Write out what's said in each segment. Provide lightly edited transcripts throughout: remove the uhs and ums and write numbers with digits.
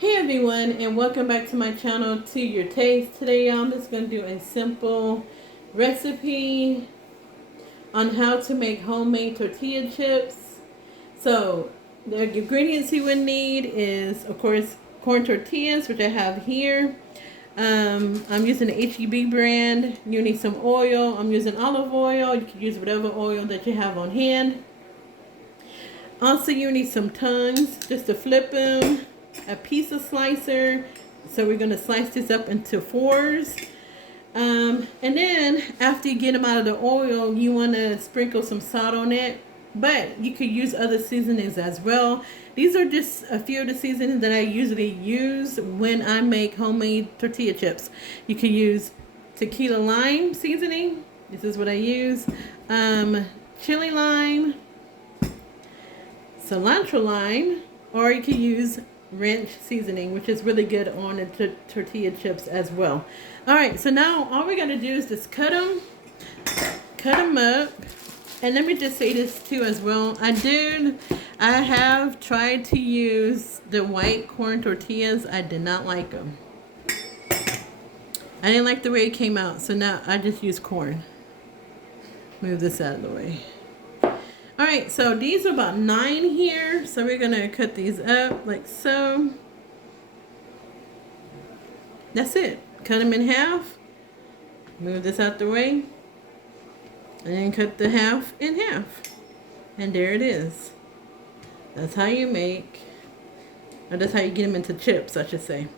Hey everyone, and welcome back to my channel, To Your Taste. Today y'all, I'm just going to do a simple recipe on how to make homemade tortilla chips. So the ingredients you would need is, of course, corn tortillas, which I have here. I'm using the HEB brand. You need some oil. I'm using olive oil. You can use whatever oil that you have on hand. Also, you need some tongues just to flip them, a pizza slicer. So we're going to slice this up into fours. And then after you get them out of the oil, you want to sprinkle some salt on it. But you could use other seasonings as well. These are just a few of the seasonings that I usually use when I make homemade tortilla chips. You could use tequila lime seasoning. This is what I use. Chili lime, cilantro lime, or you can use ranch seasoning, which is really good on the tortilla chips as well. All right, so now all we got to do is just cut them up. And let me just say this too as well. I have tried to use the white corn tortillas. I did not like them. I didn't like the way it came out, so now I just use corn. Move this out of the way. Alright, so these are about 9 here. So we're going to cut these up like so. That's it. Cut them in half. Move this out the way. And then cut the half in half. And there it is. That's how you make, or that's how you get them into chips, I should say.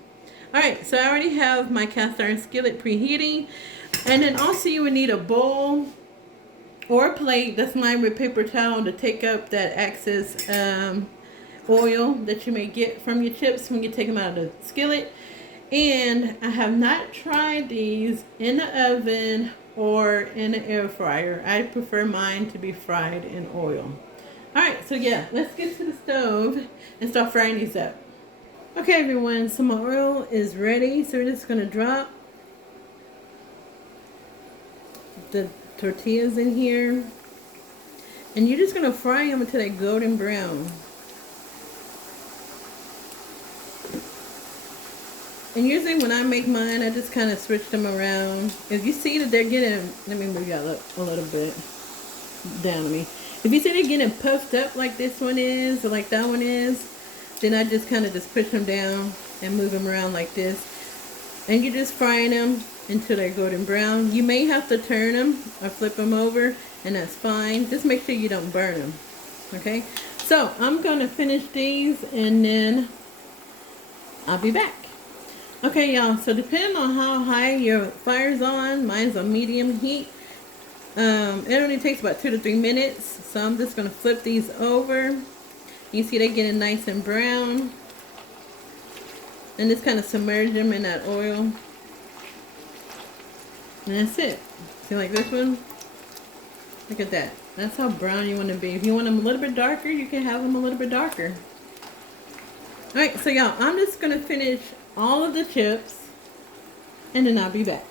Alright, so I already have my cast iron skillet preheating. And then also you would need a bowl or a plate that's lined with paper towel to take up that excess oil that you may get from your chips when you take them out of the skillet. And I have not tried these in the oven or in the air fryer. I prefer mine to be fried in oil. Alright, so yeah, let's get to the stove and start frying these up. Okay everyone, so my oil is ready. So we're just going to drop the tortillas in here, and you're just gonna fry them until they're golden brown. And usually when I make mine, I just kind of switch them around. If you see that they're getting, let me move y'all up a little bit down to me. If you see they're getting puffed up like this one is, or like that one is, then I just kind of just push them down and move them around like this. And you're just frying them until they're golden brown. You may have to turn them or flip them over, and that's fine. Just make sure you don't burn them. Okay, so I'm going to finish these and then I'll be back. Okay y'all, so depending on how high your fire's on, mine's on medium heat. It only takes about 2 to 3 minutes. So I'm just going to flip these over. You see they're getting nice and brown. And just kind of submerge them in that oil. And that's it. See, like this one? Look at that. That's how brown you want to be. If you want them a little bit darker, you can have them a little bit darker. Alright, so y'all, I'm just going to finish all of the chips, and then I'll be back.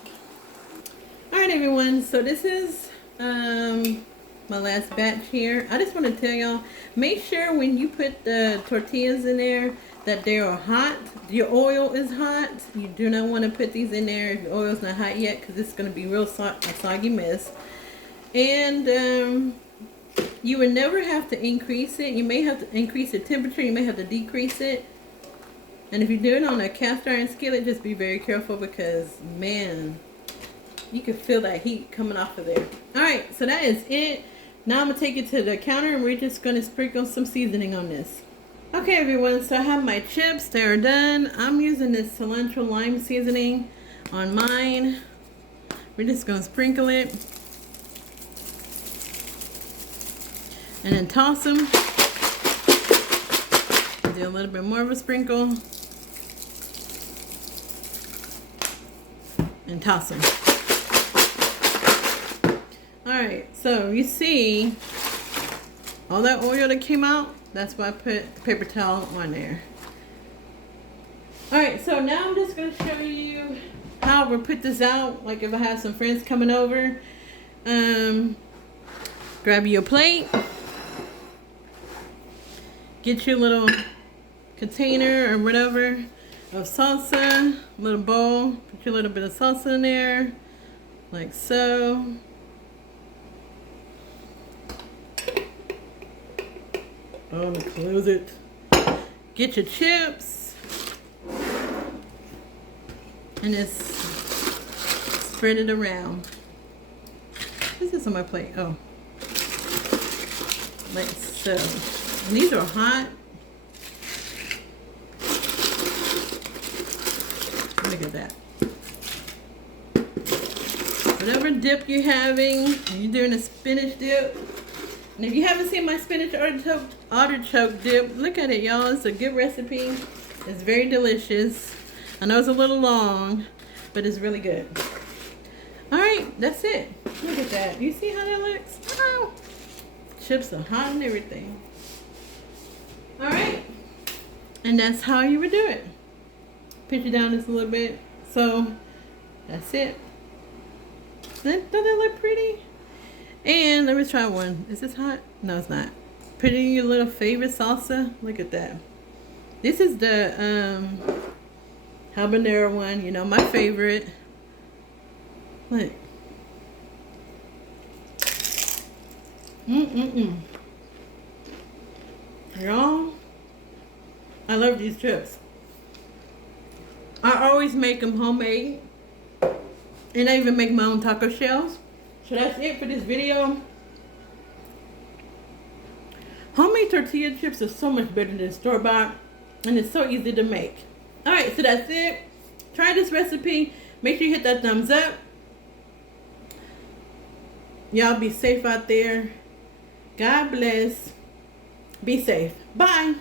Alright everyone, so this is my last batch here. I just want to tell y'all, make sure when you put the tortillas in there that they are hot. Your oil is hot. You do not want to put these in there if the oil's not hot yet, because it's going to be real a soggy mess. And you would never have to increase it. You may have to increase the temperature. You may have to decrease it. And if you do it on a cast iron skillet, just be very careful, because man, you can feel that heat coming off of there. Alright, so that is it. Now I'm going to take it to the counter, and we're just going to sprinkle some seasoning on this. Okay everyone, so I have my chips. They are done. I'm using this cilantro lime seasoning on mine. We're just going to sprinkle it. And then toss them. Do a little bit more of a sprinkle. And toss them. Alright, so you see all that oil that came out? That's why I put the paper towel on there. Alright, so now I'm just going to show you how we'll put this out. Like if I have some friends coming over. Grab your plate. Get your little container or whatever. of salsa, little bowl. Put your little bit of salsa in there, like so. Oh, I'm gonna close it. Get your chips. And just spread it around. What's this on my plate? Oh. Like so. And these are hot. Look at that. Whatever dip you're having, you're doing a spinach dip. And if you haven't seen my spinach artichoke dip, look at it, y'all. It's a good recipe. It's very delicious. I know it's a little long, but it's really good. All right, that's it. Look at that. You see how that looks? Oh, chips are hot and everything. All right, and that's how you would do it. Pitch it down just a little bit. So that's it. Doesn't that look pretty? And let me try one. Is this hot? No, it's not. Put in your little favorite salsa. Look at that. This is the habanero one. You know, my favorite. Look. Y'all, I love these chips. I always make them homemade. And I even make my own taco shells. So that's it for this video. Homemade tortilla chips are so much better than store-bought. And it's so easy to make. Alright, so that's it. Try this recipe. Make sure you hit that thumbs up. Y'all be safe out there. God bless. Be safe. Bye.